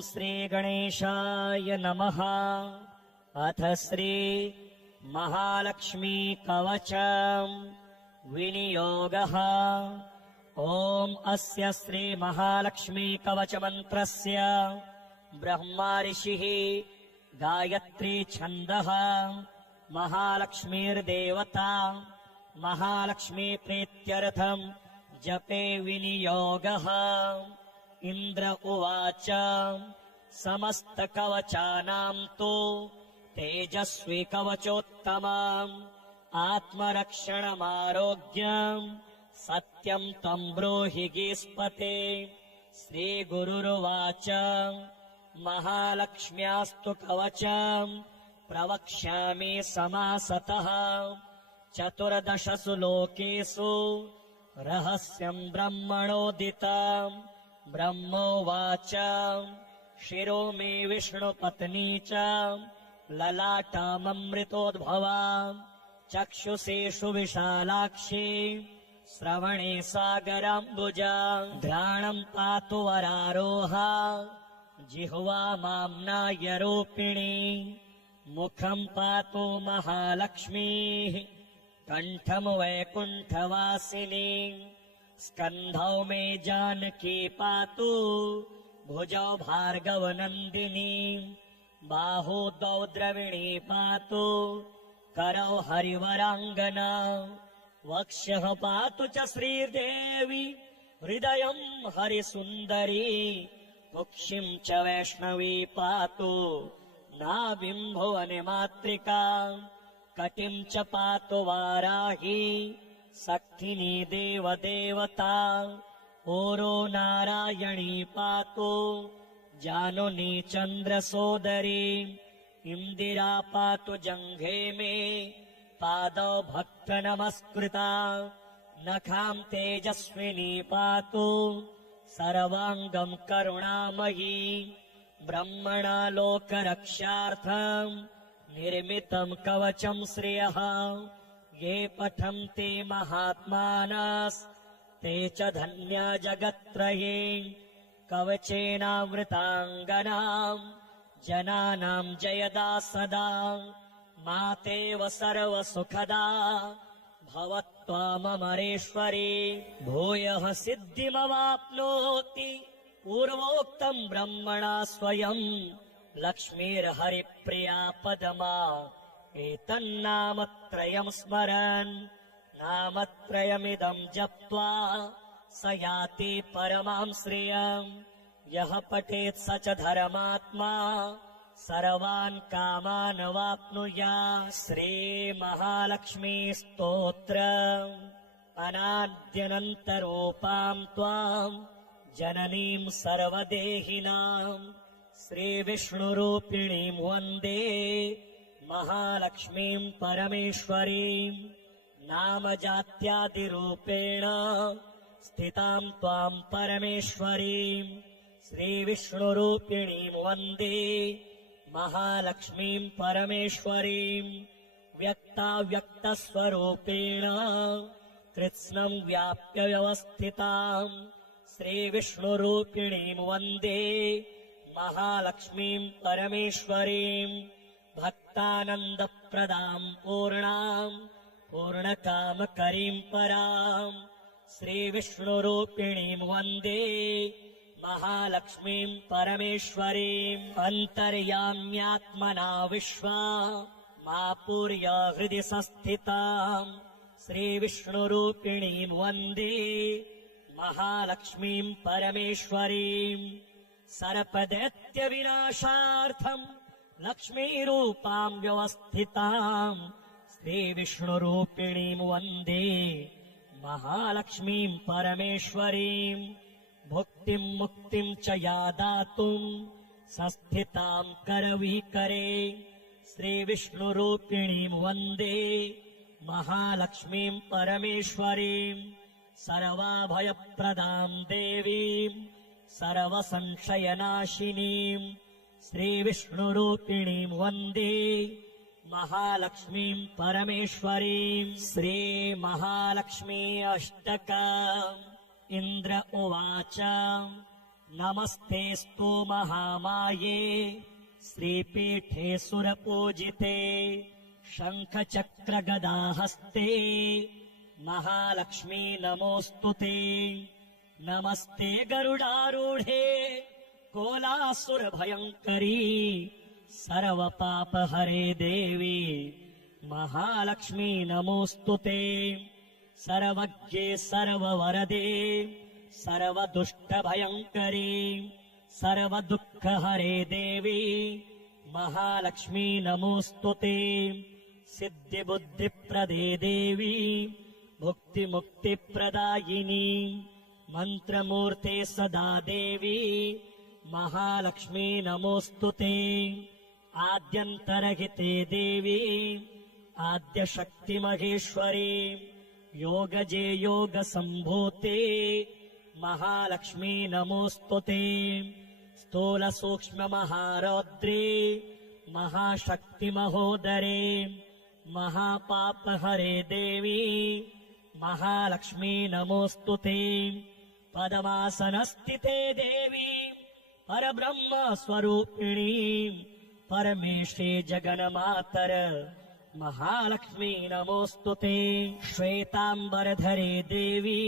श्रीगणेशाय नमः। अथ श्री महालक्ष्मी कवचम् विनियोगः। ॐ अस्य श्री महालक्ष्मी कवच मन्त्रस्य ब्रह्मा ऋषिः गायत्री छन्दः महालक्ष्मीर्देवता महालक्ष्मी प्रीत्यर्थम् जपे विनियोगः। इन्द्र उवाच समस्तकवचानां तु तेजस्वी कवचोत्तमम् आत्मरक्षणमारोग्यम् सत्यं तं ब्रूहि गीस्पते। श्रीगुरुरुवाच महालक्ष्म्यास्तु कवचम् प्रवक्ष्यामि समासतः। चतुर्दशसु लोकेषु रहस्यम् ब्रह्मणोदितम्। ब्रह्मोवाच शिरो मे विष्णुपत्नी च ललाटाममृतोद्भवा। चक्षुषेषु विशालाक्षी श्रवणे सागराम्बुजा। घ्राणम् पातु वरारोहा जिह्वा माम्नायरूपिणी। मुखम् पातु महालक्ष्मीः कण्ठम् वैकुण्ठवासिनी। स्कन्धौ मे जानकी पातु भुजौ भार्गवनन्दिनी। बाहू द्वौ द्रविणी पातु करौ हरिवराङ्गना। वक्ष्यः पातु च श्रीदेवी हृदयम् हरिसुन्दरी। कुक्षिम् च वैष्णवी पातु नाभिम् भुवनमातृका। कटिम् च पातु वाराही सक्थिनी देवदेवता। ओरो नारायणी पातु जानुनी चन्द्रसोदरी। इन्दिरा पातु जङ्घे मे पादौ भक्तनमस्कृता। नखाम् तेजस्विनी पातु सर्वाङ्गम् करुणामयी। ब्रह्मणा लोकरक्षार्थम् निर्मितम् कवचम् श्रियः। ये पठन्ति महात्मानस्ते च धन्या जगत्त्रये। कवचेनावृताङ्गनाम् जनानाम् जयदा सदा। मातेव सर्वसुखदा भवत्वामरेश्वरी। भूयः सिद्धिमवाप्नोति पूर्वोक्तम् ब्रह्मणा स्वयम्। लक्ष्मीर्हरिप्रिया पदमा एतन्नामत्रयम् स्मरन्। नामत्रयमिदम् जप्त्वा स याति परमाम् श्रियम्। यः पठेत् स च धर्मात्मा सर्वान् कामान् वाप्नुयात्। श्रीमहालक्ष्मी स्तोत्रम् अनाद्यनन्तरूपाम् त्वाम् जननीम् सर्वदेहिनाम् श्रीविष्णुरूपिणीम् वन्दे महालक्ष्मीम् परमेश्वरीम्। नामजात्यादिरूपेण स्थिताम् त्वाम् परमेश्वरीम् श्रीविष्णुरूपिणीम् वन्दे महालक्ष्मीम् परमेश्वरीम्। व्यक्ताव्यक्तस्वरूपेण कृत्स्नम् व्याप्य व्यवस्थिताम् श्रीविष्णुरूपिणीम् वन्दे महालक्ष्मीम् परमेश्वरीम्। भक्तानन्दप्रदाम् पूर्णाम् पूर्णकामकरीम् पराम् श्रीविष्णुरूपिणीम् वन्दे महालक्ष्मीम् परमेश्वरीम्। अन्तर्याम्यात्मना विश्वा मापूर्य हृदि संस्थिताम् श्रीविष्णुरूपिणीम् वन्दे महालक्ष्मीम् परमेश्वरीम्। सर्पदैत्यविनाशार्थम् लक्ष्मीरूपाम् व्यवस्थिताम् श्रीविष्णुरूपिणीम् वन्दे महालक्ष्मीम् परमेश्वरीम्। भुक्तिम् मुक्तिम् च या दातुम् संस्थिताम् करवीकरे श्रीविष्णुरूपिणीम् वन्दे महालक्ष्मीम् परमेश्वरीम्। सर्वाभयप्रदाम् देवीम् सर्वसंशयनाशिनीम् श्रीविष्णुरूपिणीम् वन्दे महालक्ष्मीम् परमेश्वरीम्। श्रीमहालक्ष्मी अष्टकम्। इन्द्र उवाच नमस्तेऽस्तु महामाये श्रीपीठे सुरपूजिते शङ्खचक्रगदाहस्ते महालक्ष्मी नमोऽस्तु ते। नमस्ते गरुडारूढे कोलासुरभयङ्करी सर्वपापहरे देवी महालक्ष्मी नमोऽस्तु ते। सर्वज्ञे सर्ववरदे सर्वदुष्टभयङ्करी सर्वदुःखहरे देवी महालक्ष्मी नमोऽस्तु ते। सिद्धिबुद्धिप्रदे देवी भुक्तिमुक्तिप्रदायिनी मन्त्रमूर्ते सदा देवी महालक्ष्मी नमोऽस्तु ते। आद्यन्तरहिते देवी आद्यशक्तिमहेश्वरी योगजे योगसम्भूते महालक्ष्मी नमोऽस्तु ते। स्थूलसूक्ष्ममहारौद्रे महाशक्तिमहोदरे महापापहरे देवी महालक्ष्मी नमोऽस्तु ते। पद्मासनस्थिते देवी परब्रह्मस्वरूपिणी परमेशे जगन्मातर महालक्ष्मी नमोऽस्तु ते। श्वेताम्बरधरे देवी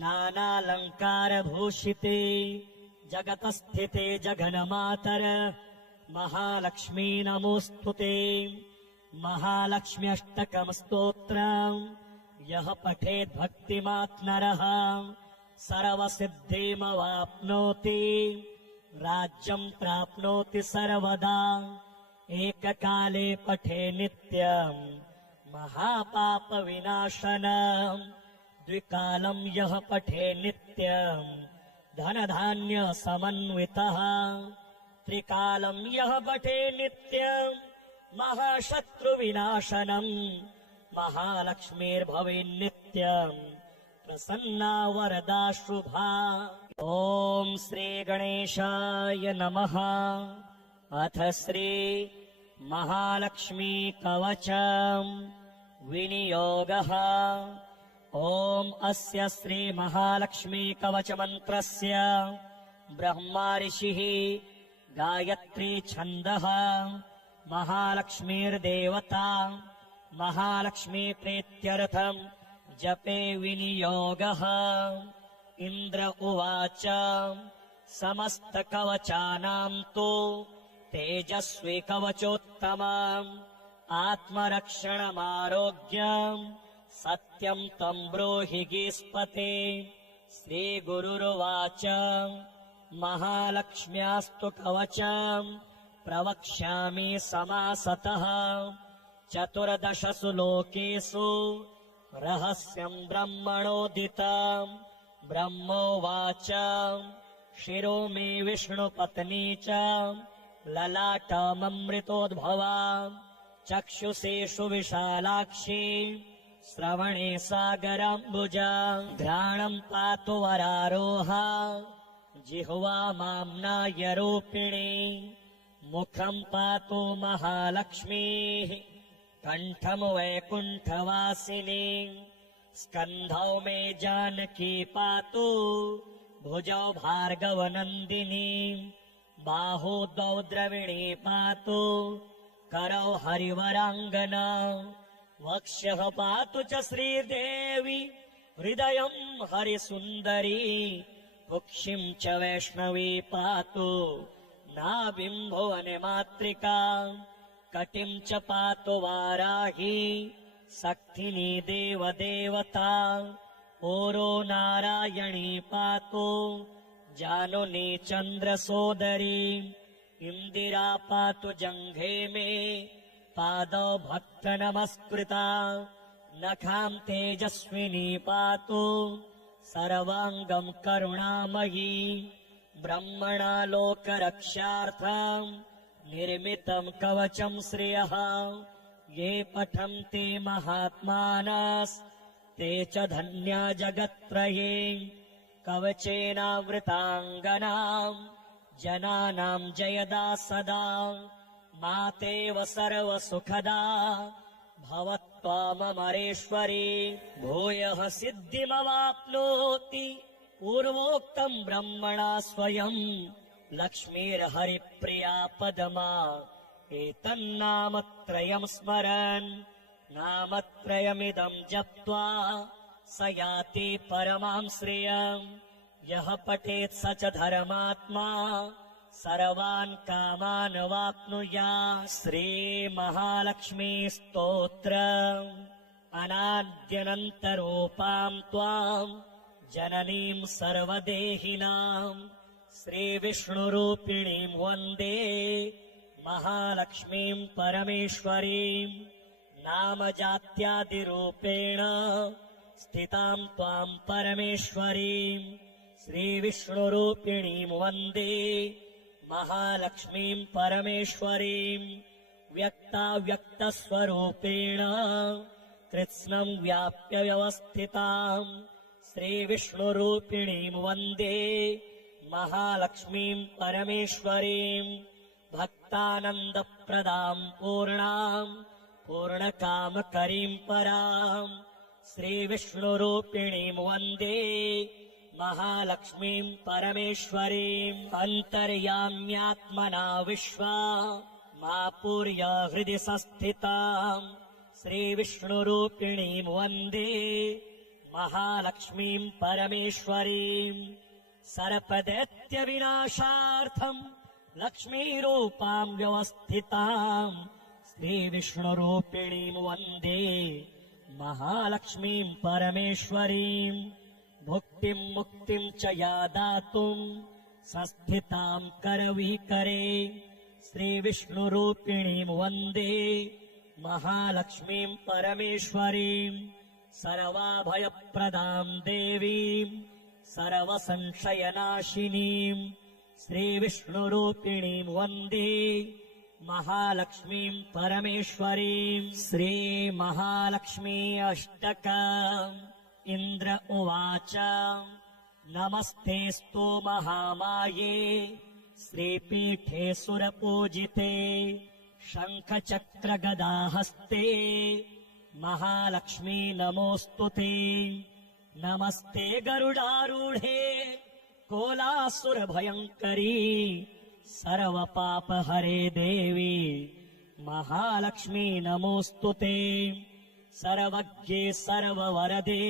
नानालङ्कारभूषिते जगतस्थिते जगन्मातर महालक्ष्मी नमोऽस्तु ते। महालक्ष्म्यष्टकम् स्तोत्रम् यः पठेत् भक्तिमात् नरः सर्वसिद्धिमवाप्नोति राज्यम् प्राप्नोति सर्वदा। एककाले पठे नित्यम् महापापविनाशनम् द्विकालम् यः पठे नित्यम् धनधान्यसमन्वितः त्रिकालम् यः पठे नित्यम् महाशत्रुविनाशनम् महालक्ष्मीर्भवेन्नित्यम् प्रसन्ना वरदा शुभा। ॐ श्रीगणेशाय नमः। अथ श्री महालक्ष्मी कवचम् विनियोगः। ॐ अस्य श्री महालक्ष्मी कवच मन्त्रस्य ब्रह्मा ऋषिः गायत्री छन्दः महालक्ष्मीर्देवता महालक्ष्मी प्रीत्यर्थम् जपे विनियोगः। इन्द्र उवाच समस्तकवचानाम् तु तेजस्वी कवचोत्तमम् आत्मरक्षणमारोग्यम् सत्यम् त्वम् ब्रूहि गीस्पते। श्रीगुरुरुवाच महालक्ष्म्यास्तु कवचम् प्रवक्ष्यामि समासतः 14 लोकेषु रहस्यम् ब्रह्मणोदितम्। ब्रह्मोवाच शिरो मे विष्णुपत्नी च ललाटममृतोद्भवा चक्षुषेषु विशालाक्षी श्रवणे सागराम्बुजा। घ्राणम् पातु वरारोहा जिह्वा माम्नायरूपिणी मुखम् पातु महालक्ष्मीः कण्ठम् वैकुण्ठवासिनी। स्कन्धौ मे जानकी पातु भुजौ भार्गवनन्दिनी। बाहू द्वौ द्रविणी पातु करौ हरिवराङ्गना। वक्ष्यः पातु च श्रीदेवी हृदयम् हरिसुन्दरी। कुक्षिम् च वैष्णवी पातु नाभिम् भुवनमातृका। कटिम् च पातु वाराही सक्थिनी देवदेवता। ओरो नारायणी पातु जानुनी चन्द्रसोदरी। इन्दिरा पातु जङ्घे मे पादौ भक्तनमस्कृता। नखाम् तेजस्विनी पातु सर्वाङ्गम् करुणामयी। ब्रह्मणा लोकरक्षार्थम् निर्मितम् कवचम् श्रियः। ये पठन्ति महात्मानस्ते च धन्या जगत्त्रये। कवचेनावृताङ्गनाम् जनानाम् जयदा सदा। मातेव सर्वसुखदा भवत्वामरेश्वरी। भूयः सिद्धिमवाप्नोति पूर्वोक्तम् ब्रह्मणा स्वयं लक्ष्मीर्हरिप्रिया पदमा एतन्नामत्रयम् स्मरन् नामत्रयमिदम् जप्त्वा स याति परमां श्रियम् यः पठेत् स च धर्मात्मा सर्वान् कामान् वाप्नुयात्। श्रीमहालक्ष्मी स्तोत्र। अनाद्यनन्तरूपां त्वाम् जननीं सर्वदेहिनां श्रीविष्णुरूपिणीं वन्दे महालक्ष्मीं परमेश्वरीं। नामजात्यादिरूपेण स्थितां त्वां परमेश्वरीं श्रीविष्णुरूपिणीं वन्दे महालक्ष्मीं परमेश्वरीं। व्यक्ताव्यक्तस्वरूपेण कृत्स्नं व्याप्य व्यवस्थितां श्रीविष्णुरूपिणीं वन्दे महालक्ष्मीं परमेश्वरीं। भक्तानन्दप्रदां पूर्णां पूर्णकामकरीं परां श्रीविष्णुरूपिणीं वन्दे महालक्ष्मीं परमेश्वरीम्। अन्तर्याम्यात्मना विश्वा मापूर्य हृदि संस्थितां श्रीविष्णुरूपिणीं वन्दे महालक्ष्मीं परमेश्वरीम्। सर्पदैत्यविनाशार्थम् लक्ष्मीरूपां व्यवस्थितां श्रीविष्णुरूपिणीं वन्दे महालक्ष्मीं परमेश्वरीम्। भुक्तिं मुक्तिं च या दातुम् संस्थितां करविकरे श्रीविष्णुरूपिणीं वन्दे महालक्ष्मीं परमेश्वरीम्। सर्वाभयप्रदां देवीं सर्वसंशयनाशिनीं श्रीविष्णुरूपिणीं वन्दे महालक्ष्मीं परमेश्वरीम्। श्रीमहालक्ष्मी अष्टकम्। इन्द्र उवाच नमस्तेऽस्तु महामाये श्रीपीठे सुरपूजिते शङ्खचक्रगदाहस्ते महालक्ष्मी नमोऽस्तु ते। नमस्ते गरुडारूढे कोलासुरभयङ्करी सर्वपापहरे देवी महालक्ष्मी नमोऽस्तु ते। सर्वज्ञे सर्ववरदे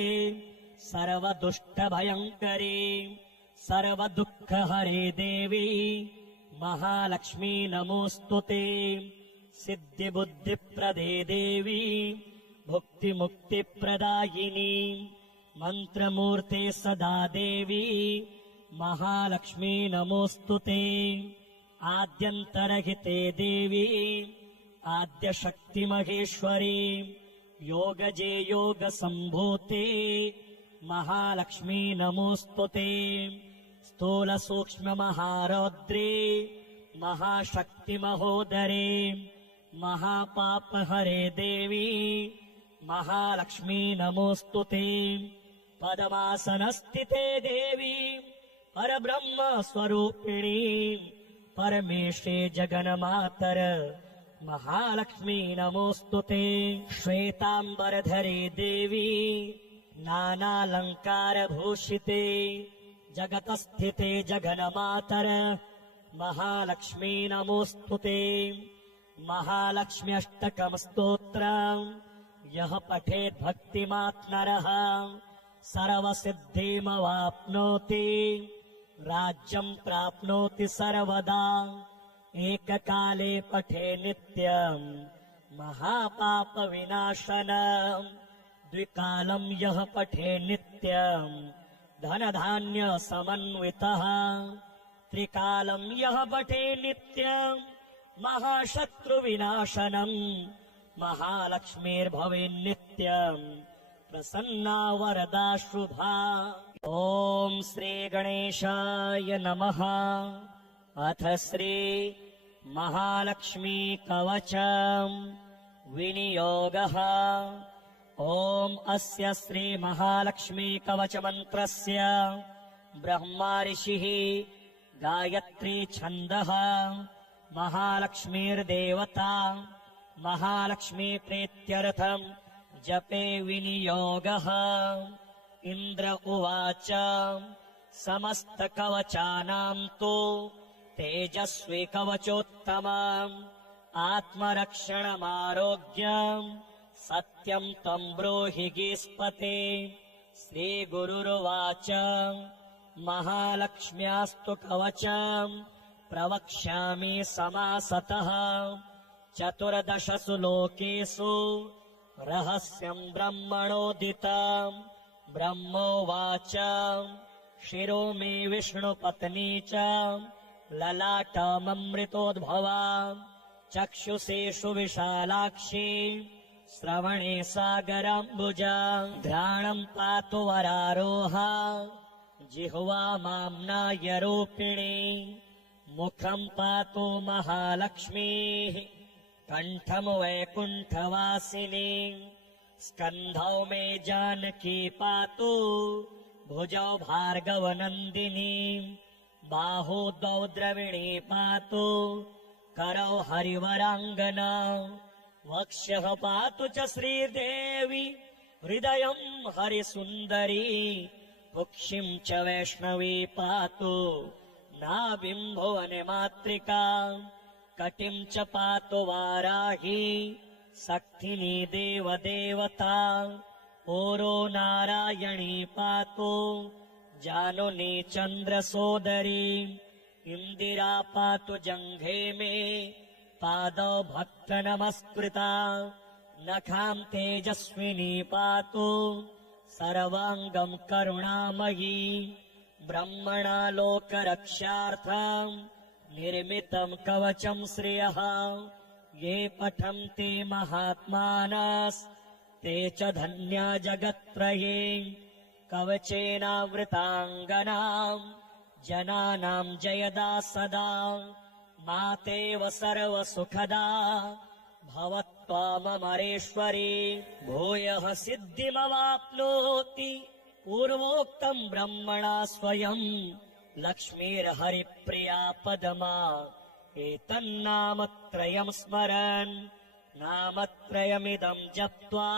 सर्वदुष्टभयङ्करी सर्वदुःखहरे देवी महालक्ष्मी नमोऽस्तु ते। सिद्धिबुद्धिप्रदे देवी भुक्तिमुक्तिप्रदायिनी मन्त्रमूर्ते सदा देवी महालक्ष्मी नमोऽस्तु ते। आद्यन्तरहिते देवी आद्यशक्तिमहेश्वरी योगजे योगसम्भूते महालक्ष्मी नमोऽस्तु ते। स्थूलसूक्ष्ममहारौद्रे महाशक्तिमहोदरे महापापहरे देवी महालक्ष्मी नमोऽस्तु ते। पद्मासनस्थिते देवी परब्रह्मस्वरूपिणी परमेशे जगन्मातर महालक्ष्मी नमोऽस्तु ते। श्वेताम्बरधरे देवी नानालङ्कारभूषिते जगतस्थिते जगन्मातर महालक्ष्मी नमोऽस्तु ते। महालक्ष्म्यष्टकम् स्तोत्रम् यः पठेत् भक्तिमात् नरः सर्वसिद्धिमवाप्नोति राज्यम् प्राप्नोति सर्वदा। एककाले पठे नित्यम् महापापविनाशनम् द्विकालम् यः पठे नित्यम् धनधान्यसमन्वितः त्रिकालम् यः पठे नित्यम् महाशत्रुविनाशनम् महालक्ष्मीर्भवेन्नित्यम् प्रसन्ना वरदा शुभा। ॐ श्रीगणेशाय नमः। अथ श्री महालक्ष्मी कवचम् विनियोगः। ॐ अस्य श्री महालक्ष्मी कवच मन्त्रस्य ब्रह्मा ऋषिः गायत्री छन्दः महालक्ष्मीर्देवता महालक्ष्मी प्रीत्यर्थम् जपे विनियोगः। इन्द्र उवाच समस्तकवचानां तु तेजस्वी कवचोत्तमम् आत्मरक्षणमारोग्यम् सत्यं तं ब्रूहि गीस्पते। श्रीगुरुर्वाच महालक्ष्म्यास्तु कवचम् प्रवक्ष्यामि समासतः। चतुर्दशसु लोकेषु रहस्यम् ब्रह्मणोदितम्। ब्रह्मोवाच शिरो मे विष्णुपत्नी च ललाटममृतोद्भवा। चक्षुषेषु विशालाक्षी श्रवणे सागराम्बुजा। घ्राणम् पातु वरारोहा जिह्वा माम्नाय रूपिणी। मुखम् पातु महालक्ष्मीः कण्ठम् वैकुण्ठवासिनी। स्कन्धौ मे जानकी पातु भुजौ भार्गवनन्दिनी। बाहू द्वौ द्रविणी पातु करौ हरिवराङ्गना। वक्ष्यः पातु च श्रीदेवी हृदयम् हरिसुन्दरी। कुक्षिम् च वैष्णवी पातु नाभिम् भुवनमातृका। कटिम् च पातु वाराही सक्थिनी देवदेवता। ओरो नारायणी पातु जानुनी चन्द्रसोदरी। इन्दिरा पातु जङ्घे मे पादौ भक्तनमस्कृता। नखाम् तेजस्विनी पातु सर्वाङ्गम् करुणामयी। ब्रह्मणा लोकरक्षार्थम् निर्मितम् कवचम् श्रियः। ये पठन्ति महात्मानस्ते च धन्या जगत्त्रये। कवचेनावृताङ्गनाम् जनानाम् जयदा सदा। मातेव सर्वसुखदा भवत्वामरेश्वरी। भूयः सिद्धिमवाप्नोति पूर्वोक्तम् ब्रह्मणा स्वयम्। लक्ष्मीर्हरिप्रिया पदमा एतन्नामत्रयम् स्मरन्। नामत्रयमिदम् जप्त्वा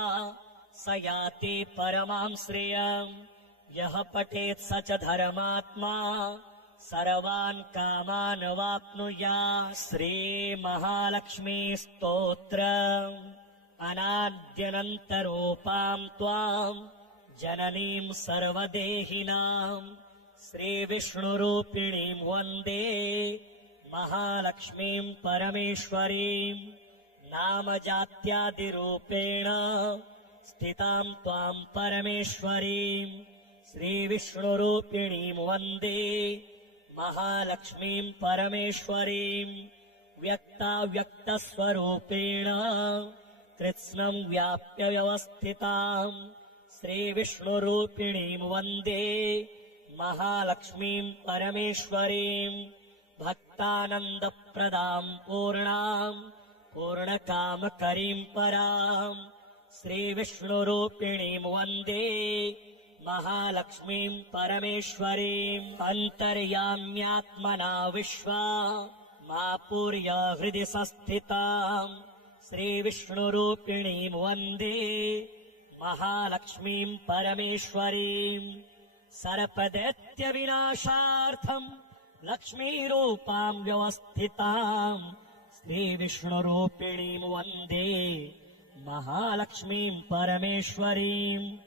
स याति परमां श्रियम्। यः पठेत् स च धर्मात्मा सर्वान् कामान् वाप्नुयात्। श्रीमहालक्ष्मी स्तोत्रम् अनाद्यनन्तरूपाम् त्वाम् जननीम् सर्वदेहिनाम्। श्रीविष्णुरूपिणीम् वन्दे महालक्ष्मीम् परमेश्वरीम्। नामजात्यादिरूपेण स्थिताम् त्वाम् परमेश्वरीम्। श्रीविष्णुरूपिणीम् वन्दे महालक्ष्मीम् परमेश्वरीम्। व्यक्ताव्यक्तस्वरूपेण कृत्स्नम् व्याप्य व्यवस्थिताम्। श्रीविष्णुरूपिणीम् वन्दे महालक्ष्मीम् परमेश्वरीम्। भक्तानन्दप्रदाम् पूर्णाम् पूर्णकामकरीम् पराम्। श्रीविष्णुरूपिणीम् वन्दे महालक्ष्मीम् परमेश्वरीम्। अन्तर्याम्यात्मना विश्वा मा पूर्य हृदि संस्थिताम्। श्रीविष्णुरूपिणीम् वन्दे महालक्ष्मीम् परमेश्वरीम्। सर्पदैत्यविनाशार्थम् लक्ष्मीरूपाम् व्यवस्थिताम्। श्रीविष्णुरूपिणीम् वन्दे महालक्ष्मीम् परमेश्वरीम्।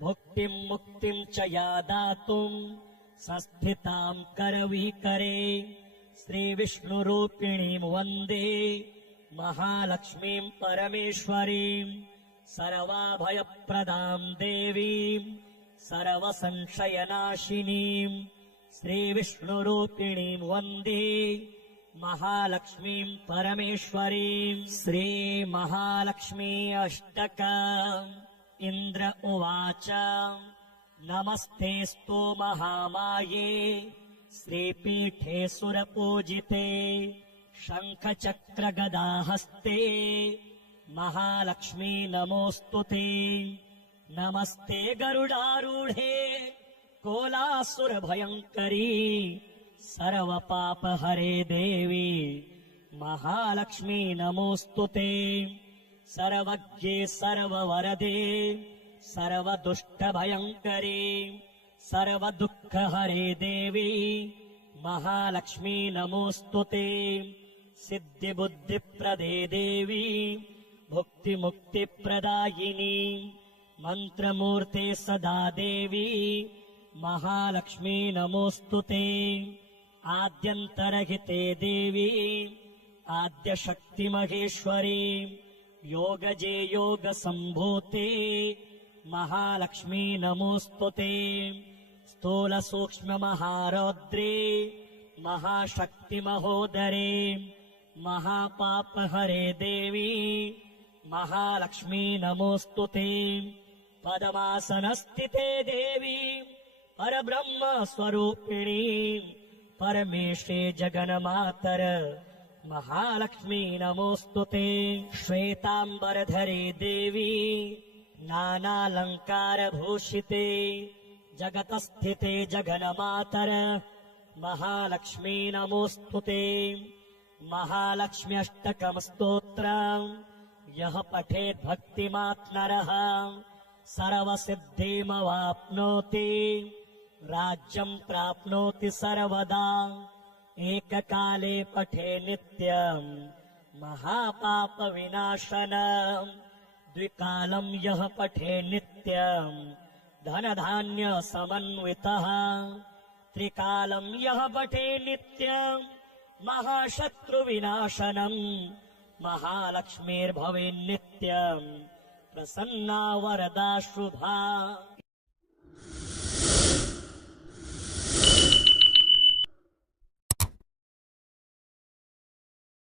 भुक्तिम् मुक्तिम् च या दातुम् संस्थिताम् करवीकरे। श्रीविष्णुरूपिणीम् वन्दे महालक्ष्मीम् परमेश्वरीम्। सर्वाभयप्रदाम् देवीम् सर्वसंशयनाशिनीम्। श्रीविष्णुरूपिणीम् वन्दे महालक्ष्मीम् परमेश्वरीम्। श्रीमहालक्ष्मी अष्टकम्। इन्द्र उवाच नमस्तेऽस्तु महामाये श्रीपीठे सुरपूजिते। शङ्खचक्रगदाहस्ते महालक्ष्मी नमोऽस्तु ते। नमस्ते गरुडारूढे कोलासुरभयङ्करी। सर्वपापहरे देवी महालक्ष्मी नमोऽस्तु ते। सर्वज्ञे सर्ववरदे सर्वदुष्टभयङ्करी। सर्वदुःखहरे देवी महालक्ष्मी नमोस्तुते सिद्धिबुद्धिप्रदे देवी भुक्तिमुक्तिप्रदायिनी मंत्रमूर्ते सदा देवी महालक्ष्मी नमोस्तुते आद्यन्तरहिते देवी आद्यशक्तिमहेश्वरी योगजे योगसम्भूते महालक्ष्मी नमोस्तुते स्थूलसूक्ष्ममहारौद्रे महाशक्तिमहोदरे महापापहरे देवी महालक्ष्मी नमोस्तुते पद्मासनस्थिते देवी परब्रह्म स्वरूपिणी परमेशे जगन्मातर महालक्ष्मी नमोस्तुते श्वेतांबरधरे देवी नानालंकारभूषिते जगतस्थिते जगन्मातर महालक्ष्मी नमोस्तुते महालक्ष्म्यष्टकं स्तोत्रम् यः पठेत् भक्तिमात् नरः सर्वसिद्धिमवाप्नोति राज्यं प्राप्नोति सर्वदा एककाले पठे नित्यं महापापविनाशनम् द्विकालं यः पठे नित्यं धनधान्यसमन्वितः त्रिकालं यः पठे नित्यं महाशत्रुविनाशनम् महालक्ष्मीर्भवेन्नित्यं प्रसन्ना वरदा शुभा।